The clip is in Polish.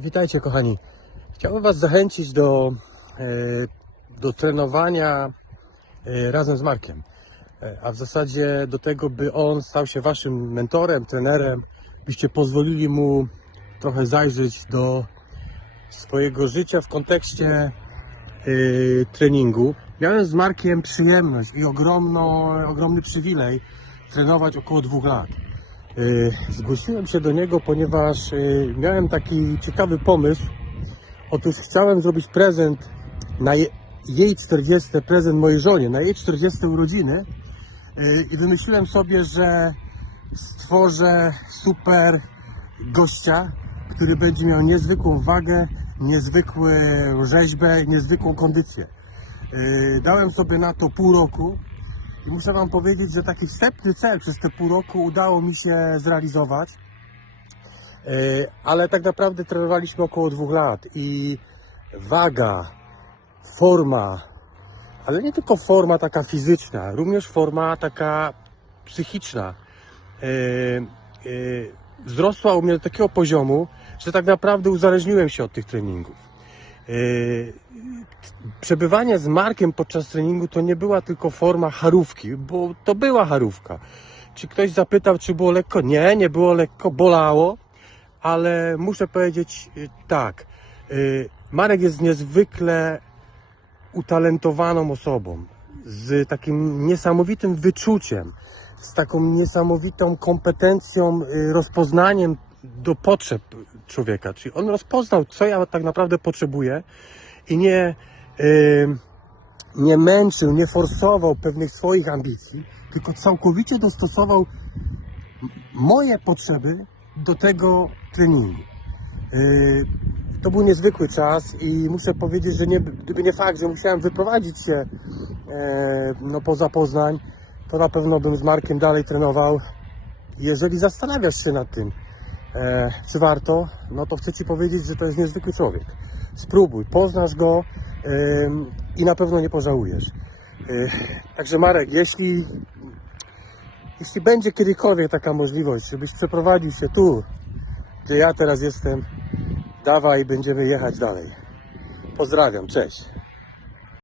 Witajcie kochani. Chciałbym Was zachęcić do, e, do trenowania e, razem z Markiem. E, A w zasadzie do tego, by on stał się Waszym mentorem, trenerem, byście pozwolili mu trochę zajrzeć do swojego życia w kontekście treningu. Miałem z Markiem przyjemność i ogromno, ogromny przywilej trenować około dwóch lat. Y, Zgłosiłem się do niego, ponieważ y, miałem taki ciekawy pomysł. Otóż chciałem zrobić prezent na je, jej 40, prezent mojej żonie, na jej 40 urodziny Y, i wymyśliłem sobie, że stworzę super gościa, który będzie miał niezwykłą wagę, niezwykłą rzeźbę, niezwykłą kondycję. Dałem sobie na to pół roku i muszę Wam powiedzieć, że taki wstępny cel przez te pół roku udało mi się zrealizować. E, Ale tak naprawdę trenowaliśmy około dwóch lat i waga, forma, ale nie tylko forma taka fizyczna, również forma taka psychiczna e, e, wzrosła u mnie do takiego poziomu, że tak naprawdę uzależniłem się od tych treningów. E, przebywanie z Markiem podczas treningu to nie była tylko forma harówki, bo to była harówka. Czy ktoś zapytał, czy było lekko? Nie, nie było lekko, bolało, ale muszę powiedzieć y, tak. y, Marek jest niezwykle utalentowaną osobą, z takim niesamowitym wyczuciem, z taką niesamowitą kompetencją, rozpoznaniem do potrzeb człowieka. Czyli on rozpoznał, co ja tak naprawdę potrzebuję i nie, nie męczył, nie forsował pewnych swoich ambicji, tylko całkowicie dostosował moje potrzeby do tego treningu. To był niezwykły czas i muszę powiedzieć, że nie, gdyby nie fakt, że musiałem wyprowadzić się e, no, poza Poznań, to na pewno bym z Markiem dalej trenował. Jeżeli zastanawiasz się nad tym, e, czy warto, no to chcę Ci powiedzieć, że to jest niezwykły człowiek. Spróbuj, poznasz go em, i na pewno nie pożałujesz. E, Także Marek, jeśli, jeśli będzie kiedykolwiek taka możliwość, żebyś przeprowadził się tu, gdzie ja teraz jestem, dawaj, będziemy jechać dalej. Pozdrawiam, cześć.